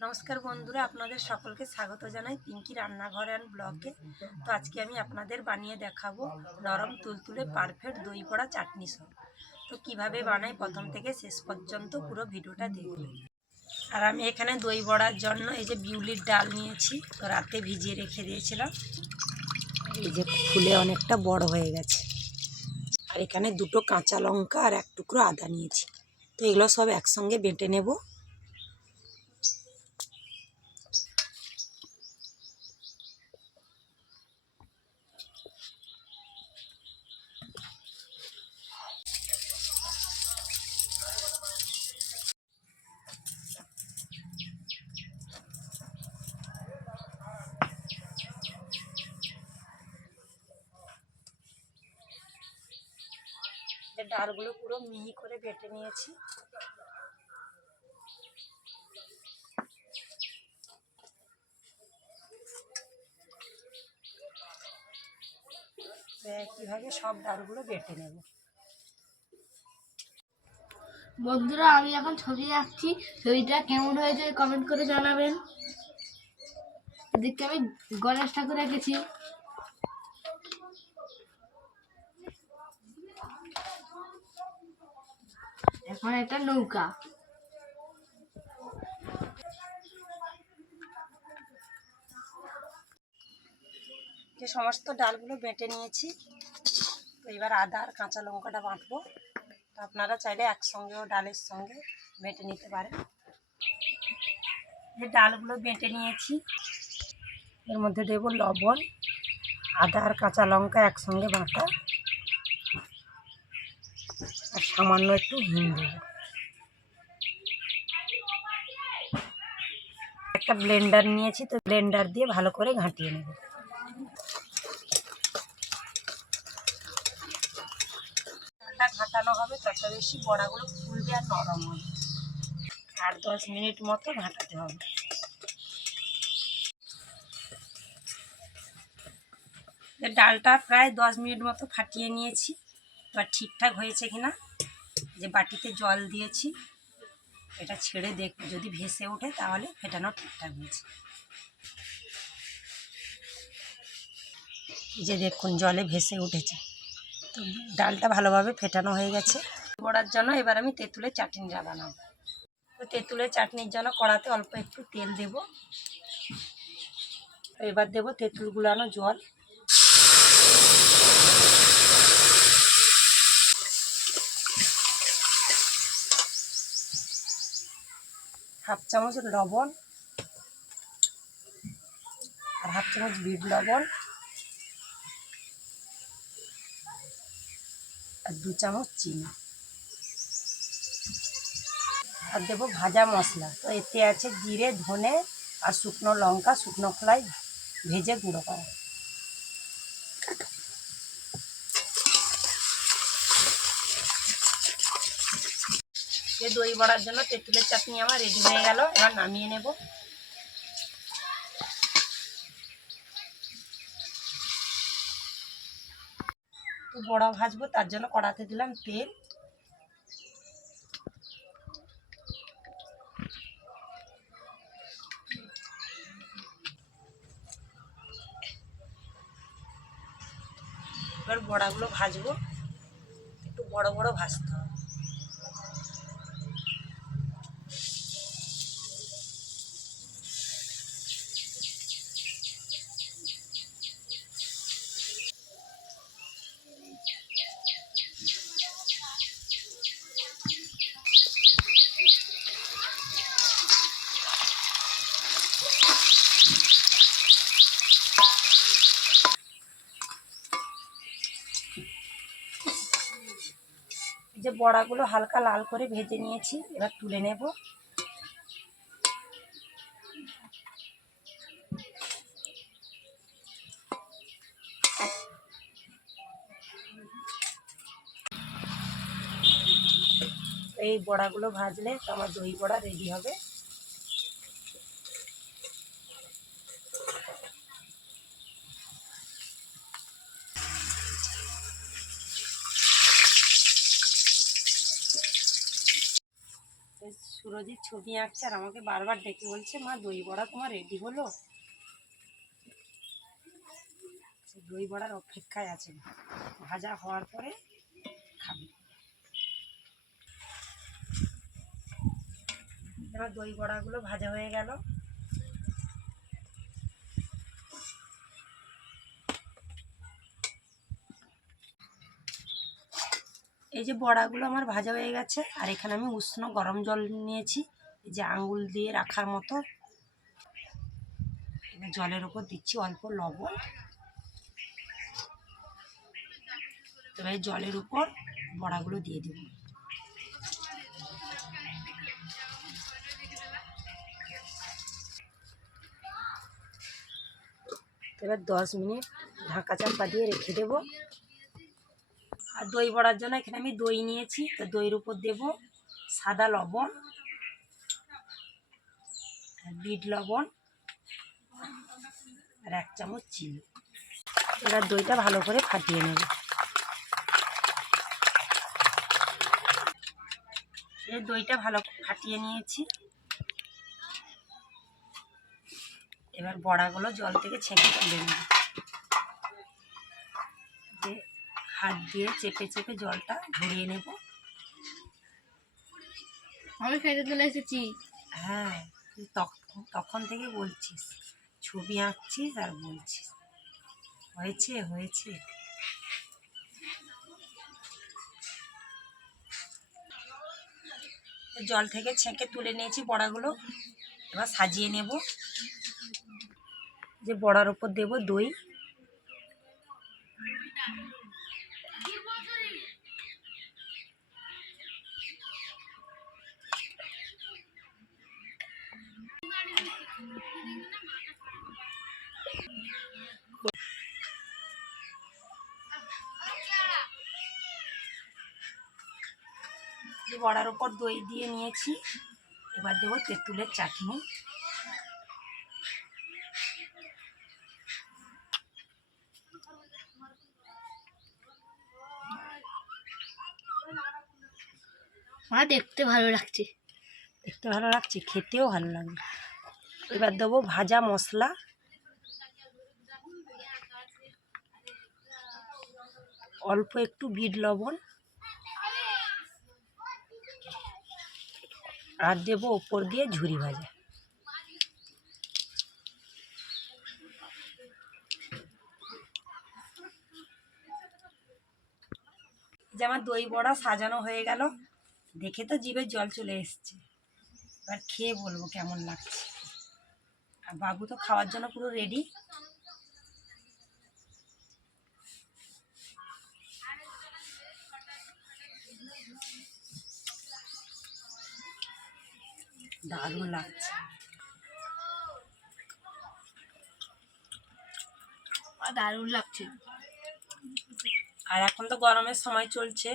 নমস্কার বন্ধুরা, আপনাদের সকলকে স্বাগত জানাই পিঙ্কি রান্নাঘর অ্যান্ড ব্লগে তো আজকে আমি আপনাদের বানিয়ে দেখাবো নরম তুলতুলে পারফেক্ট দই বড়া চাটনি সব। তো কীভাবে বানাই প্রথম থেকে শেষ পর্যন্ত পুরো ভিডিওটা দেখুন। আর আমি এখানে দই বড়ার জন্য এই যে বিউলির ডাল নিয়েছি, তো রাতে ভিজিয়ে রেখে দিয়েছিলাম। এই যে ফুলে অনেকটা বড় হয়ে গেছে। আর এখানে দুটো কাঁচা লঙ্কা আর এক টুকরো আদা নিয়েছি। তো এগুলো সব একসঙ্গে বেটে নেব। ডালগুলো পুরো মিহি করে বেটে নিয়েছি। তো একইভাবে সব ডালগুলো বেটে নেব? বন্ধুরা, আমি এখন ছবি আঁকছি। ছবিটা কেমন হয়েছে কমেন্ট করে জানাবেন। এদিকে আমি গণেশ ঠাকুর এঁকেছি। এখন একটা নৌকা। যে সমস্ত ডালগুলো বেটে নিয়েছি তো এবার আদা আর কাঁচা লঙ্কাটা বাঁটবো। তো আপনারা চাইলে একসঙ্গেও ডালের সঙ্গে বেটে নিতে পারেন। যে ডালগুলো বেটে নিয়েছি। এর মধ্যে দেব লবণ, আদা আর কাঁচা লঙ্কা একসঙ্গে বাটা। সামান্য একটু হিং দেব। একটা ব্লেন্ডার নিয়েছি, তো ব্লেন্ডার দিয়ে ভালো করে ঘাঁটিয়ে নেব। হবে বেশি বড়াগুলো ফুলবে আর নরম হবে। দশ মিনিট মতো ঘাঁটাতে হবে। ডালটা প্রায় দশ মিনিট মতো ফাটিয়ে নিয়েছি। এবার ঠিকঠাক হয়েছে কিনা, যে বাটিতে জল দিয়েছি, এটা ছেড়ে দেখ, যদি ভেসে ওঠে তাহলে ফেটানো ঠিকঠাক হয়েছে। যে দেখুন, জলে ভেসে উঠেছে। তো ডালটা ভালোভাবে ফেটানো হয়ে গেছে। বড়ার জন্য এবার আমি তেঁতুলের চাটনিটা বানাবো। তো তেঁতুলের চাটনির জন্য কড়াতে অল্প একটু তেল দেব। এবার দেব তেঁতুল গুলানো জল। হাফ চামচ লবণ আর হাফ চামচ বিট লবণ আর দু চামচ চিনি। আর দেবো ভাজা মশলা। তো এতে আছে জিরে, ধনে আর শুকনো লঙ্কা, শুকনো খোলাই ভেজে গুঁড়ো করা। যে দই বড়ার জন্য তেঁতুলের চাটনি আমার রেডি হয়ে গেল। এবার নামিয়ে নেব। তো বড়া ভাজবো, তার জন্য কড়াতে দিলাম তেল। এবার বড়াগুলো ভাজবো। একটু বড় বড় ভাজতে যে বড়াগুলো হালকা লাল করে ভেজে নিয়েছি, এবার তুলে নেব। এই বড়াগুলো ভাজলে আমার দই বড়া রেডি হবে। সুরজিৎ ছবি আঁকছে আর আমাকে বারবার ডেকে বলছে, মা, দই বড়া তোমার রেডি হলো? দই বড়ার অপেক্ষায় আছে। ভাজা হওয়ার পরে খাবে। দই বড়াগুলো ভাজা হয়ে গেল। এই যে বড়াগুলো আমার ভাজা হয়ে গেছে, আর এখানে আমি উষ্ণ গরম জল নিয়েছি। এই যে আঙুল দিয়ে রাখার মতো। জলের উপর দিচ্ছি অল্প লবণ। এই জলের উপর বড়াগুলো দিয়ে দেবো। এবার দশ মিনিট ঢাকা চাপা দিয়ে রেখে দেবো। আর দই বড়ার জন্য এখানে আমি দই নিয়েছি। তো দইয়ের উপর দেব সাদা লবণ বিট লবণ আর এক চামচ চিনি। এবার দইটা ভালো করে ফাটিয়ে নেব। এই দইটা ভালো ফাটিয়ে নিয়েছি। এবার বড়াগুলো জল থেকে ছেঁকে তুলে নেব। হাত দিয়ে চেপে চেপে জলটা ঝরিয়ে নেব। আমি খেতে চলে এসেছি। হ্যাঁ তখন থেকে বলছিস ছবি আঁকছিস আর বলছিস। হয়েছে হয়েছে। জল থেকে ছেঁকে তুলে নিয়েছি বড়াগুলো এবার সাজিয়ে নেব। যে বড়ার উপর দেব দই। যে বড়ার উপর দই দিয়ে নিয়েছি। এবার দেবো তেঁতুলের চাটনি। মা দেখতে ভালো লাগছে। দেখতে ভালো লাগছে খেতেও ভালো লাগবে। এবার দেবো ভাজা মশলা। অল্প একটু বিট লবণ। আর দেবো ওপর দিয়ে ঝুরি ভাজা। যে আমার দই বড়া সাজানো হয়ে গেল, দেখে তো জিভে জল চলে এসছে। এবার খেয়ে বলব কেমন লাগছে। আর বাবু তো খাওয়ার জন্য পুরো রেডি দারুণ লাগছে। দারুণ লাগছে। আর এখন তো গরমের সময় চলছে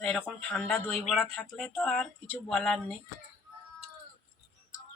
এরকম ঠান্ডা দই বড়া থাকলে তো আর কিছু বলার নেই।